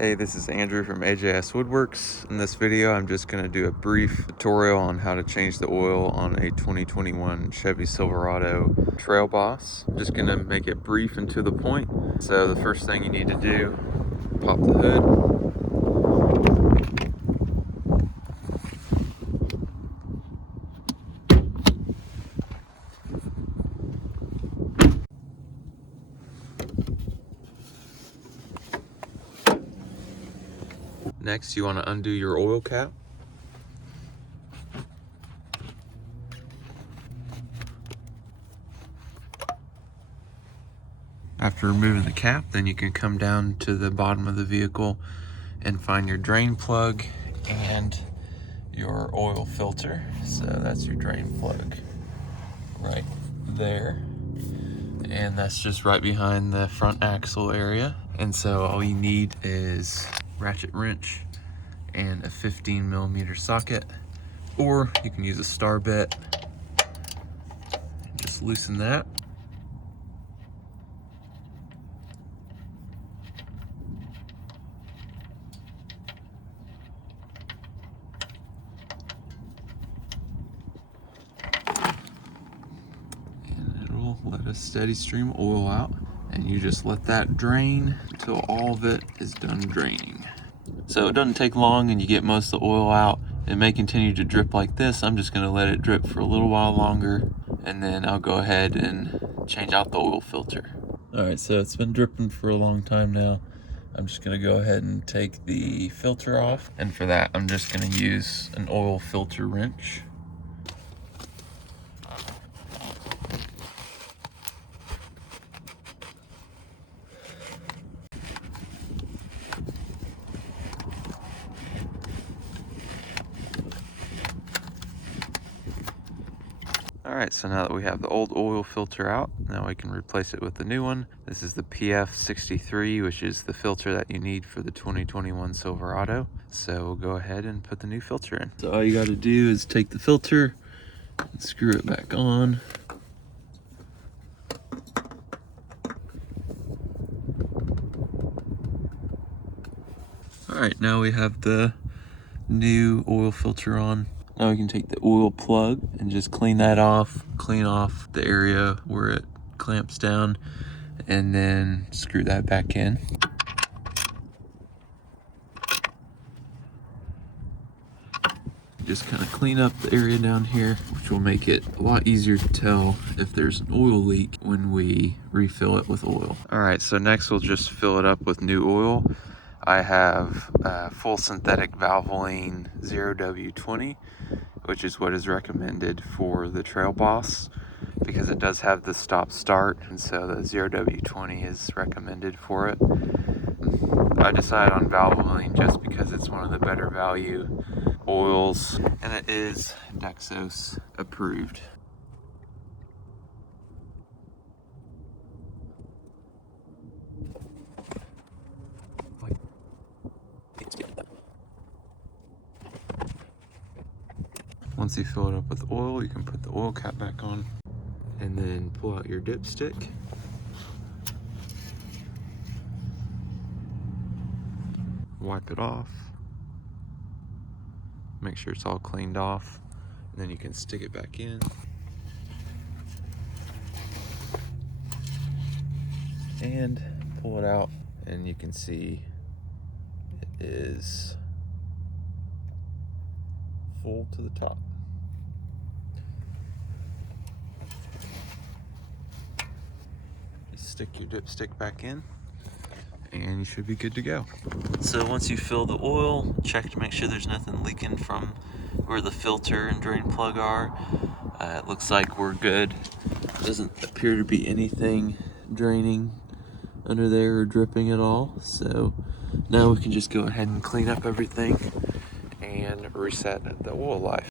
Hey, this is Andrew from AJS Woodworks. In this video, I'm just going to do a brief tutorial on how to change the oil on a 2021 Chevy Silverado Trail Boss. I'm just going to make it brief and to the point. So the first thing you need to do, pop the hood. Next, you want to undo your oil cap. After removing the cap, then you can come down to the bottom of the vehicle and find your drain plug and your oil filter. So that's your drain plug right there. And that's just right behind the front axle area. And so all you need is ratchet wrench and a 15mm socket, or you can use a star bit. Just loosen that. And it'll let a steady stream of oil out. And you just let that drain until all of it is done draining. So it doesn't take long and you get most of the oil out. It may continue to drip like this. I'm just gonna let it drip for a little while longer, and then I'll go ahead and change out the oil filter. All right, so it's been dripping for a long time now. I'm just gonna go ahead and take the filter off. And for that, I'm just gonna use an oil filter wrench. Alright, so now that we have the old oil filter out, now we can replace it with the new one. This is the PF63, which is the filter that you need for the 2021 Silverado. So we'll go ahead and put the new filter in. So all you got to do is take the filter and screw it back on. Alright, now we have the new oil filter on. Now we can take the oil plug and just clean that off, clean off the area where it clamps down, and then screw that back in. Just kind of clean up the area down here, which will make it a lot easier to tell if there's an oil leak when we refill it with oil. All right, so next we'll just fill it up with new oil. I have full synthetic Valvoline 0W20, which is what is recommended for the Trail Boss, because it does have the stop start, and so the 0W20 is recommended for it. I decided on Valvoline just because it's one of the better value oils, and it is Dexos approved. Once you fill it up with oil, you can put the oil cap back on and then pull out your dipstick. Wipe it off. Make sure it's all cleaned off. And then you can stick it back in. And pull it out, and you can see it is full to the top. Stick your dipstick back in, and you should be good to go. So once you fill the oil, check to make sure there's nothing leaking from where the filter and drain plug are. It looks like we're good. Doesn't appear to be anything draining under there or dripping at all. So now we can just go ahead and clean up everything and reset the oil life.